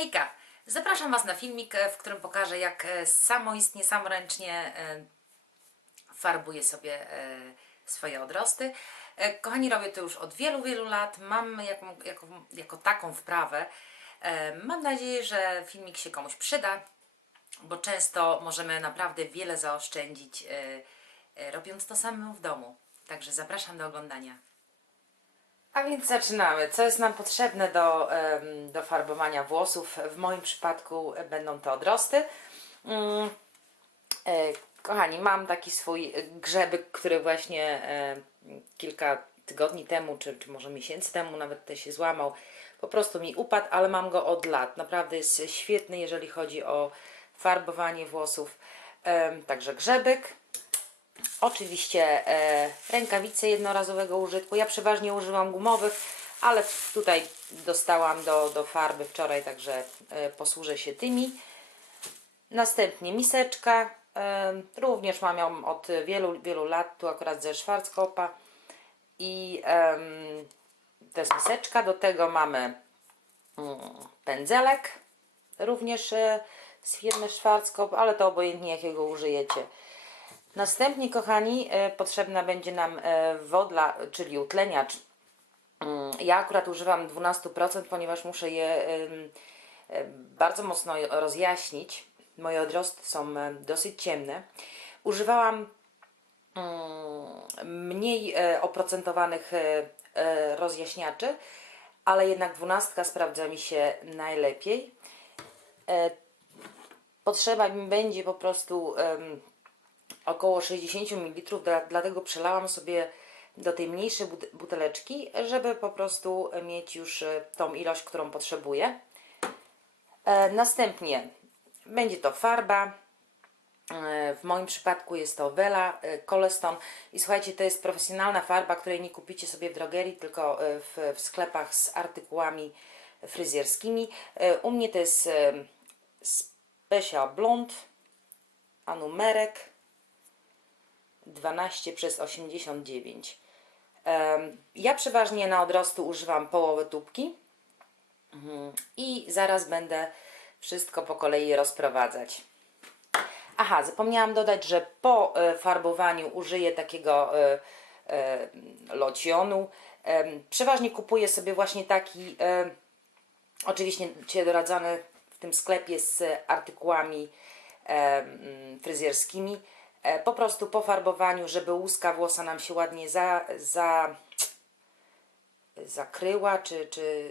Hejka! Zapraszam Was na filmik, e, w którym pokażę jak e, samoistnie, samoręcznie e, farbuję sobie swoje odrosty. Kochani, robię to już od wielu, wielu lat. Mam jaką, jako, jako taką wprawę. Mam nadzieję, że filmik się komuś przyda, bo często możemy naprawdę wiele zaoszczędzić robiąc to samemu w domu. Także zapraszam do oglądania. A więc zaczynamy. Co jest nam potrzebne do, do farbowania włosów? W moim przypadku będą to odrosty. Mm, e, kochani, mam taki swój grzebyk, który właśnie e, kilka tygodni temu, czy, czy może miesięcy temu nawet też się złamał. Po prostu mi upadł, ale mam go od lat. Naprawdę jest świetny, jeżeli chodzi o farbowanie włosów. Także grzebyk. Oczywiście e, rękawice jednorazowego użytku. Ja przeważnie używam gumowych, ale tutaj dostałam do, do farby wczoraj, także e, posłużę się tymi. Następnie miseczka. E, również mam ją od wielu, wielu lat, tu akurat ze Schwarzkopa. I em, to jest miseczka. Do tego mamy mm, pędzelek, również e, z firmy Schwarzkopf, ale to obojętnie jakiego użyjecie. Następnie, kochani, e, potrzebna będzie nam e, wodla, czyli utleniacz. Mm, Ja akurat używam 12%, ponieważ muszę je e, bardzo mocno rozjaśnić. Moje odrosty są dosyć ciemne. Używałam mm, mniej oprocentowanych rozjaśniaczy, ale jednak dwunastka sprawdza mi się najlepiej. Potrzeba mi będzie po prostu około 60 ml, dla, dlatego przelałam sobie do tej mniejszej but- buteleczki, żeby po prostu mieć już e, tą ilość, którą potrzebuję. E, następnie będzie to farba. E, W moim przypadku jest to Vela Coleston i słuchajcie, to jest profesjonalna farba, której nie kupicie sobie w drogerii, tylko w, w sklepach z artykułami fryzjerskimi. U mnie to jest Special Blond, a numerek 12 przez 89. Em, Ja przeważnie na odrostu używam połowę tubki Mhm. i zaraz będę wszystko po kolei rozprowadzać. Aha, zapomniałam dodać, że po e, farbowaniu użyję takiego e, e, locionu. Przeważnie kupuję sobie właśnie taki, oczywiście doradzany w tym sklepie z artykułami fryzjerskimi. E, Po prostu po farbowaniu, żeby łuska włosa nam się ładnie za, za, zakryła, czy, czy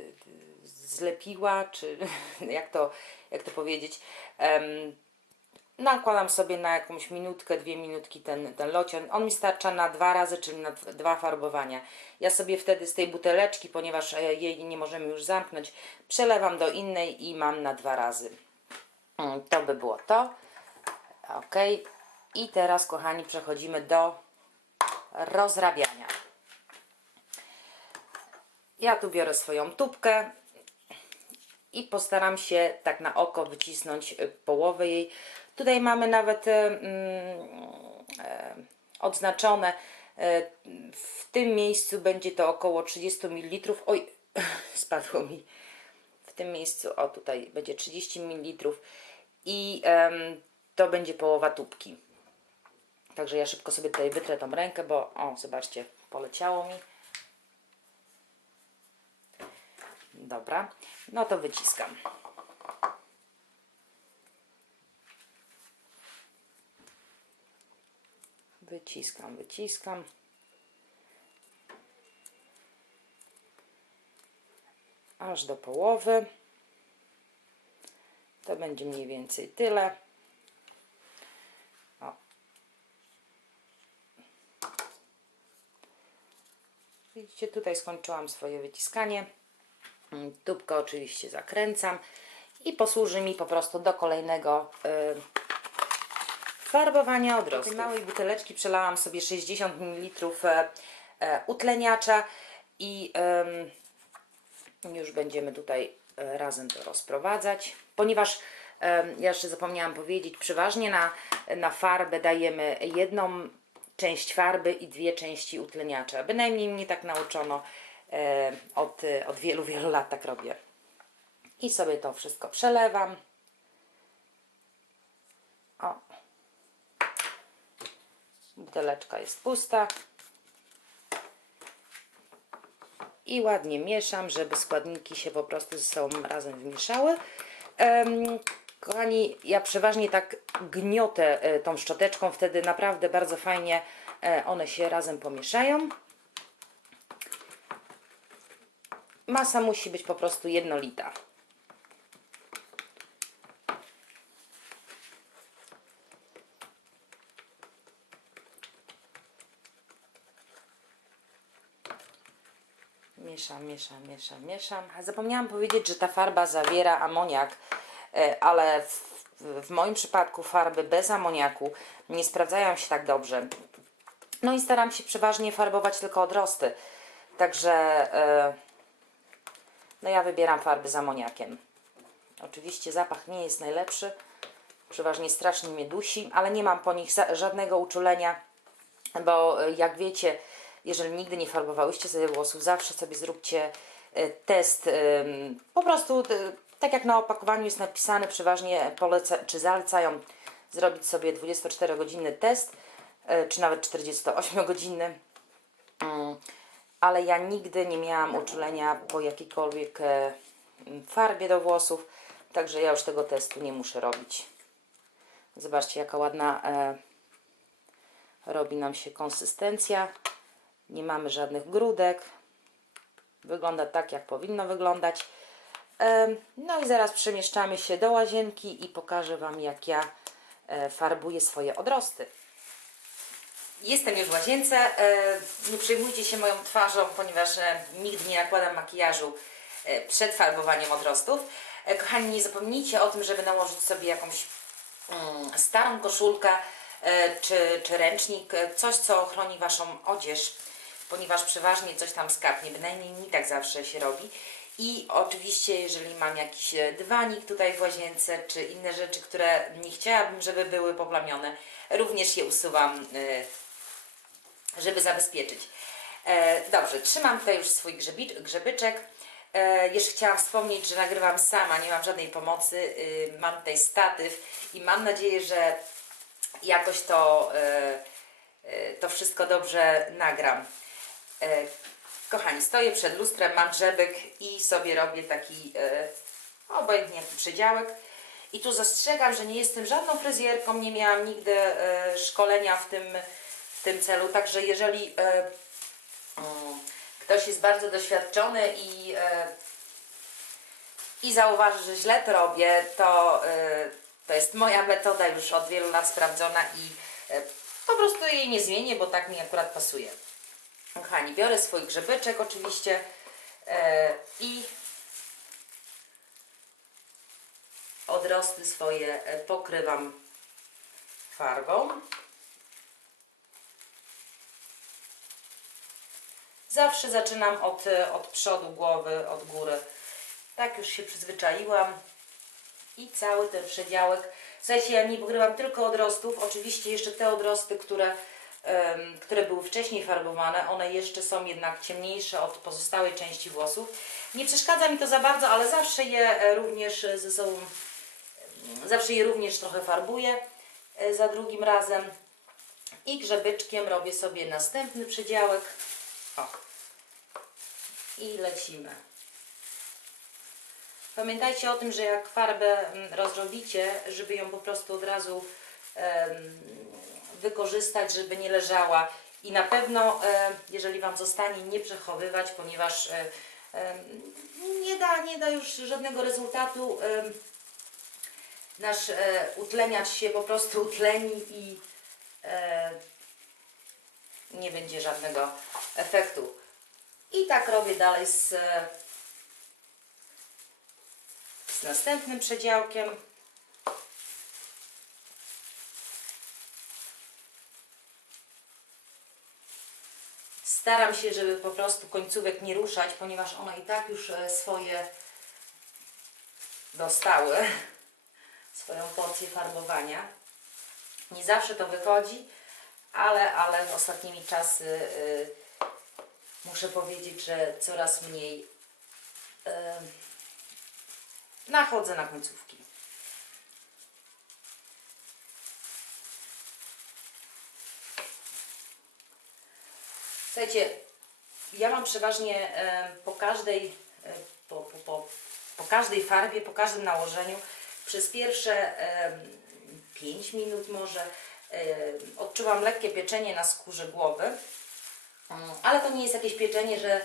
zlepiła, czy jak to, jak to powiedzieć. Em, nakładam sobie na jakąś minutkę, dwie minutki ten, ten locian. On mi starcza na dwa razy, czyli na dw- dwa farbowania. Ja sobie wtedy z tej buteleczki, ponieważ e, jej nie możemy już zamknąć, przelewam do innej i mam na dwa razy. Mm, To by było to. Ok. I teraz, kochani, przechodzimy do rozrabiania. Ja tu biorę swoją tubkę i postaram się tak na oko wycisnąć y, połowę jej. Tutaj mamy nawet y, mm, e, odznaczone. W tym miejscu będzie to około 30 ml. Oj, spadło mi. W tym miejscu, o tutaj będzie 30 ml i to będzie połowa tubki. Także ja szybko sobie tutaj wytrę tą rękę, bo o, zobaczcie, poleciało mi. Dobra, no to wyciskam. Wyciskam, wyciskam. Aż do połowy. To będzie mniej więcej tyle. Widzicie, tutaj skończyłam swoje wyciskanie. Mm, Tubkę oczywiście zakręcam i posłuży mi po prostu do kolejnego y, farbowania odrostów. Do tej małej buteleczki przelałam sobie 60 ml e, e, utleniacza i już będziemy tutaj e, razem to rozprowadzać, ponieważ ja jeszcze zapomniałam powiedzieć, przeważnie na, na farbę dajemy jedną część farby i dwie części utleniacza. Bynajmniej mnie tak nauczono e, od, od wielu, wielu lat tak robię. I sobie to wszystko przelewam. O. Buteleczka jest pusta. I ładnie mieszam, żeby składniki się po prostu ze sobą razem wmieszały. Kochani, ja przeważnie tak gniotę e, tą szczoteczką, wtedy naprawdę bardzo fajnie e, one się razem pomieszają. Masa musi być po prostu jednolita. Mieszam, mieszam, mieszam, mieszam. Zapomniałam powiedzieć, że ta farba zawiera amoniak, ale w, w moim przypadku farby bez amoniaku nie sprawdzają się tak dobrze. No i staram się przeważnie farbować tylko odrosty. Także e, no ja wybieram farby z amoniakiem. Oczywiście zapach nie jest najlepszy. Przeważnie strasznie mnie dusi, ale nie mam po nich żadnego uczulenia, bo e, jak wiecie, jeżeli nigdy nie farbowałyście sobie włosów, zawsze sobie zróbcie e, test. Po prostu, e, tak jak na opakowaniu jest napisane, przeważnie poleca, czy zalecają zrobić sobie 24-godzinny test, e, czy nawet 48-godzinny. Mm, ale ja nigdy nie miałam uczulenia po jakiejkolwiek e, farbie do włosów, także ja już tego testu nie muszę robić. Zobaczcie, jaka ładna e, robi nam się konsystencja. Nie mamy żadnych grudek. Wygląda tak, jak powinno wyglądać. No i zaraz przemieszczamy się do łazienki i pokażę Wam, jak ja e, farbuję swoje odrosty. Jestem już w łazience. E, Nie przejmujcie się moją twarzą, ponieważ e, nigdy nie nakładam makijażu przed farbowaniem odrostów. Kochani, nie zapomnijcie o tym, żeby nałożyć sobie jakąś mm, starą koszulkę czy, czy ręcznik, coś co ochroni Waszą odzież, ponieważ przeważnie coś tam skapnie, bynajmniej mi tak zawsze się robi. I oczywiście, jeżeli mam jakiś e, dywanik tutaj w łazience, czy inne rzeczy, które nie chciałabym, żeby były poplamione, również je usuwam, e, żeby zabezpieczyć. E, Dobrze, trzymam tutaj już swój grzebyczek. Jeszcze chciałam wspomnieć, że nagrywam sama, nie mam żadnej pomocy. Y, Mam tutaj statyw i mam nadzieję, że jakoś to, to wszystko dobrze nagram. Kochani, stoję przed lustrem, mam grzebek i sobie robię taki e, obojętnie jaki przedziałek. I tu zastrzegam, że nie jestem żadną fryzjerką, nie miałam nigdy e, szkolenia w tym, w tym celu, także jeżeli e, mm, ktoś jest bardzo doświadczony i, i zauważy, że źle to robię, to, to jest moja metoda już od wielu lat sprawdzona i po prostu jej nie zmienię, bo tak mi akurat pasuje. Kochani, biorę swój grzebyczek oczywiście e, i odrosty swoje e, pokrywam farbą. Zawsze zaczynam od, e, od przodu głowy, od góry. Tak już się przyzwyczaiłam. I cały ten przedziałek. Słuchajcie, ja nie pokrywam tylko odrostów. Oczywiście jeszcze te odrosty, które, które były wcześniej farbowane, one jeszcze są jednak ciemniejsze od pozostałej części włosów. Nie przeszkadza mi to za bardzo, ale zawsze je e, również ze sobą, zawsze je również trochę farbuję e, za drugim razem. I grzebyczkiem robię sobie następny przedziałek. O. I lecimy. Pamiętajcie o tym, że jak farbę rozrobicie, żeby ją po prostu od razu em, wykorzystać, żeby nie leżała. I na pewno, e, jeżeli Wam zostanie, nie przechowywać, ponieważ e, em, nie, da, nie da już żadnego rezultatu. nasz e, utleniacz się po prostu utleni i e, nie będzie żadnego efektu. I tak robię dalej z, e, z następnym przedziałkiem. Staram się, żeby po prostu końcówek nie ruszać, ponieważ one i tak już e, swoje dostały, swoją porcję farbowania. Nie zawsze to wychodzi, ale, ale ostatnimi czasy y, muszę powiedzieć, że coraz mniej y, nachodzę na końcówki. Słuchajcie, ja mam przeważnie po każdej, e, po, po, po, po każdej farbie, po każdym nałożeniu przez pierwsze e, 5 minut może odczuwam lekkie pieczenie na skórze głowy, Mm, ale to nie jest jakieś pieczenie, że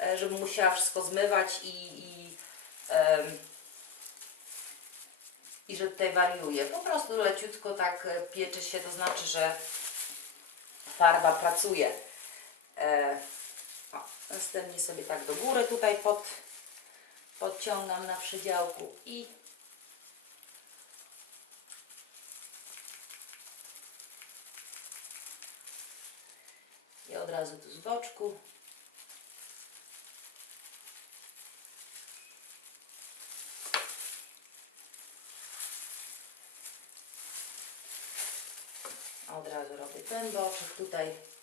e, żebym musiała wszystko zmywać i, i, i że tutaj wariuje. Po prostu leciutko tak e, pieczy się, to znaczy, że farba pracuje. E, o, następnie sobie tak do góry tutaj pod, podciągam na przydziałku i i od razu tu z boczku. Od razu robię ten boczek tutaj.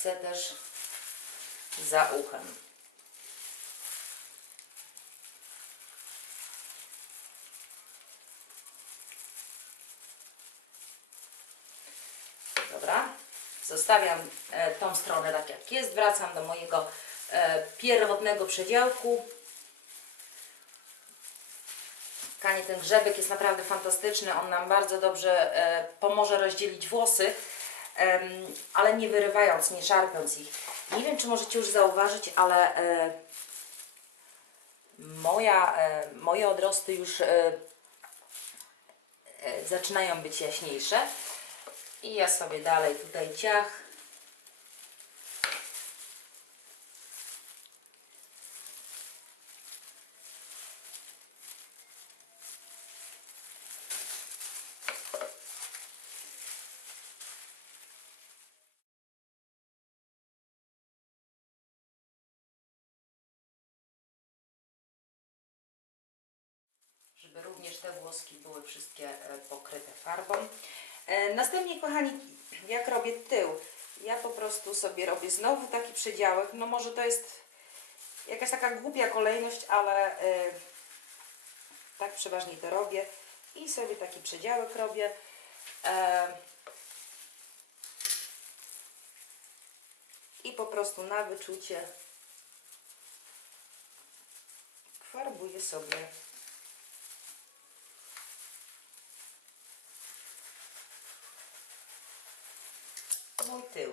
Chcę też za uchem. Dobra, zostawiam e, tą stronę tak jak jest, wracam do mojego e, pierwotnego przedziałku. Kanie, ten grzebek jest naprawdę fantastyczny, on nam bardzo dobrze e, pomoże rozdzielić włosy, ale nie wyrywając, nie szarpiąc ich. Nie wiem, czy możecie już zauważyć, ale e, moja, e, moje odrosty już e, zaczynają być jaśniejsze. I ja sobie dalej tutaj ciach. Żeby również te włoski były wszystkie e, pokryte farbą. E, Następnie, kochani, jak robię tył, ja po prostu sobie robię znowu taki przedziałek. No może to jest jakaś taka głupia kolejność, ale e, tak przeważnie to robię. I sobie taki przedziałek robię. I po prostu na wyczucie farbuję sobie mój tył.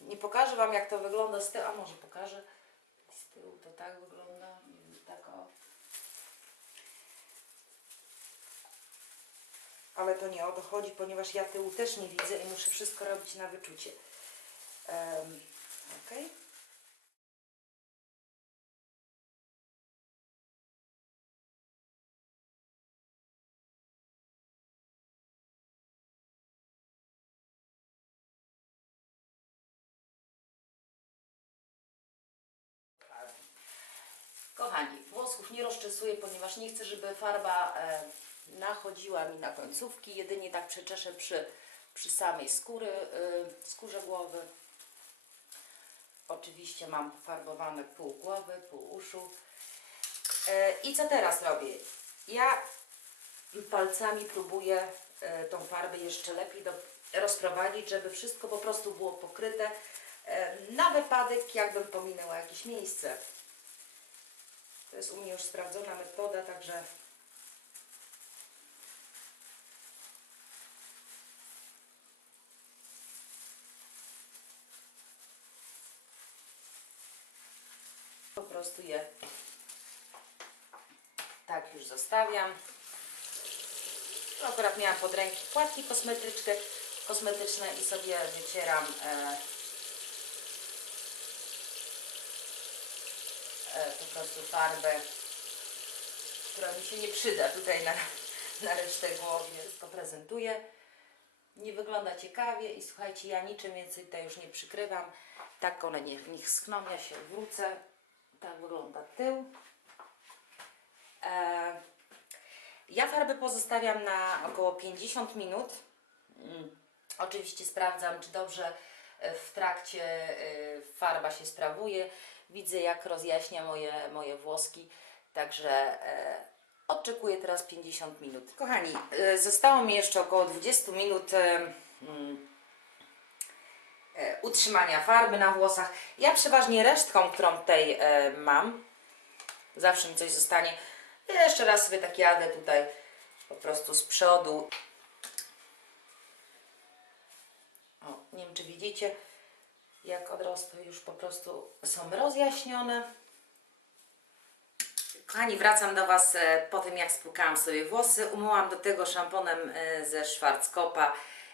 Nie pokażę Wam jak to wygląda z tyłu, a może pokażę z tyłu to tak wygląda, tak o. Ale to nie o to chodzi, ponieważ ja tyłu też nie widzę i muszę wszystko robić na wyczucie. Um, ok. Kochani, włosów nie rozczesuję, ponieważ nie chcę, żeby farba e, nachodziła mi na końcówki. Jedynie tak przeczeszę przy, przy samej skóry, e, skórze głowy. Oczywiście mam pofarbowane pół głowy, pół uszu. E, I co teraz robię? Ja palcami próbuję tą farbę jeszcze lepiej do, rozprowadzić, żeby wszystko po prostu było pokryte. Na wypadek, jakbym pominęła jakieś miejsce. To jest u mnie już sprawdzona metoda, także po prostu je tak już zostawiam. Akurat miałam pod ręki płatki kosmetyczne i sobie wycieram e, po prostu farbę, która mi się nie przyda tutaj na, na resztę głowy. Wszystko prezentuję. Nie wygląda ciekawie i słuchajcie, ja niczym więcej tutaj już nie przykrywam. Tak one niech, niech schną, ja się wrócę. Tak wygląda tył. E, ja farbę pozostawiam na około 50 minut. Mm, Oczywiście sprawdzam, czy dobrze e, w trakcie e, farba się sprawuje. Widzę jak rozjaśnia moje, moje włoski, także e, oczekuję teraz 50 minut. Kochani, e, zostało mi jeszcze około 20 minut e, mm, e, utrzymania farby na włosach. Ja przeważnie resztką, którą tutaj e, mam, zawsze mi coś zostanie. Jeszcze raz sobie tak jadę tutaj po prostu z przodu. O, nie wiem czy widzicie, jak odrosty już po prostu są rozjaśnione. Kochani, wracam do Was e, po tym, jak spłukałam sobie włosy. Umyłam do tego szamponem e, ze Schwarzkopa.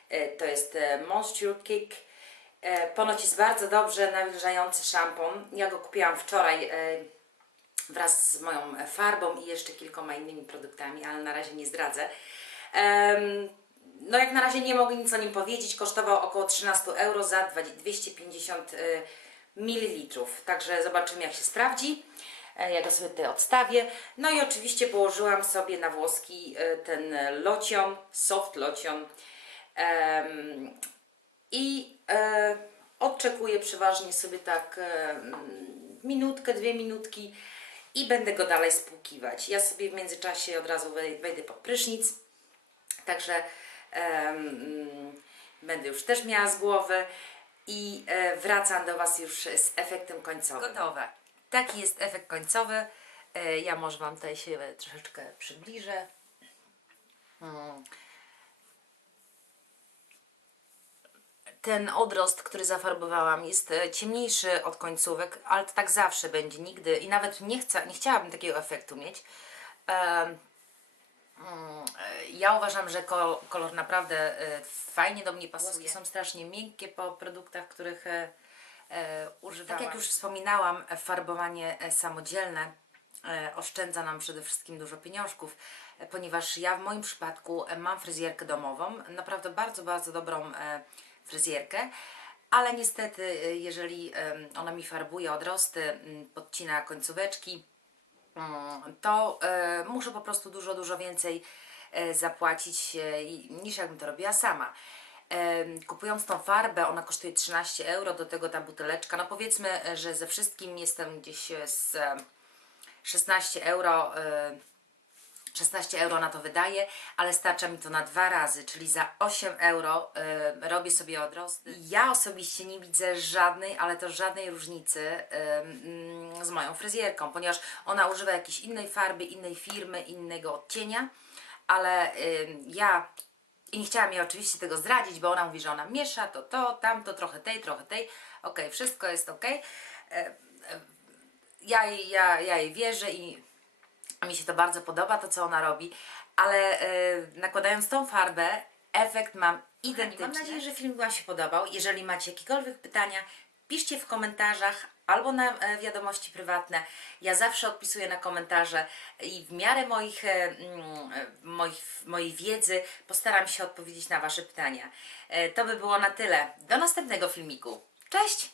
E, To jest Moisture Kick. Ponoć jest bardzo dobrze nawilżający szampon. Ja go kupiłam wczoraj wraz z moją farbą i jeszcze kilkoma innymi produktami, ale na razie nie zdradzę. No jak na razie nie mogę nic o nim powiedzieć. Kosztował około 13 euro za 20 250 y, ml. Także zobaczymy jak się sprawdzi. E, Ja go sobie tutaj odstawię. No i oczywiście położyłam sobie na włoski y, ten locion, soft locion. I e, odczekuję przeważnie sobie tak e, minutkę, dwie minutki i będę go dalej spłukiwać. Ja sobie w międzyczasie od razu wej- wejdę pod prysznic. Także będę już też miała z głowy i e, wracam do Was już z efektem końcowym. Gotowe. Taki jest efekt końcowy. E, ja może Wam tutaj się troszeczkę przybliżę. Mm. Ten odrost, który zafarbowałam, jest e, ciemniejszy od końcówek, ale tak zawsze będzie, nigdy i nawet nie, chcę, nie chciałabym takiego efektu mieć. Mm, e, Ja uważam, że ko- kolor naprawdę e, fajnie do mnie pasuje. Włoski są strasznie miękkie po produktach, których e, używałam. Tak jak już wspominałam, farbowanie samodzielne oszczędza nam przede wszystkim dużo pieniążków, ponieważ ja w moim przypadku mam fryzjerkę domową, naprawdę bardzo, bardzo dobrą fryzjerkę. Ale niestety, jeżeli ona mi farbuje odrosty, podcina końcóweczki, to e, muszę po prostu dużo, dużo więcej e, zapłacić e, niż jakbym to robiła sama. Kupując tą farbę, ona kosztuje 13 euro, do tego ta buteleczka, no powiedzmy, że ze wszystkim jestem gdzieś z e, 16 euro, 16 euro na to wydaję, ale starcza mi to na dwa razy, czyli za 8 euro e, robię sobie odrosty. Ja osobiście nie widzę żadnej, ale to żadnej różnicy e, mm, z moją fryzjerką, ponieważ ona używa jakiejś innej farby, innej firmy, innego odcienia, ale e, ja i nie chciałam jej oczywiście tego zdradzić, bo ona mówi, że ona miesza to, to, tamto, trochę tej, trochę tej. Okej, wszystko jest okej. E, e, Ja, ja, ja jej wierzę i mi się to bardzo podoba, to co ona robi, ale e, nakładając tą farbę, efekt mam identyczny. Mam nadzieję, że film Wam się podobał. Jeżeli macie jakiekolwiek pytania, piszcie w komentarzach albo na e, wiadomości prywatne. Ja zawsze odpisuję na komentarze i w miarę moich, e, mm, moich, mojej wiedzy postaram się odpowiedzieć na Wasze pytania. To by było na tyle. Do następnego filmiku. Cześć!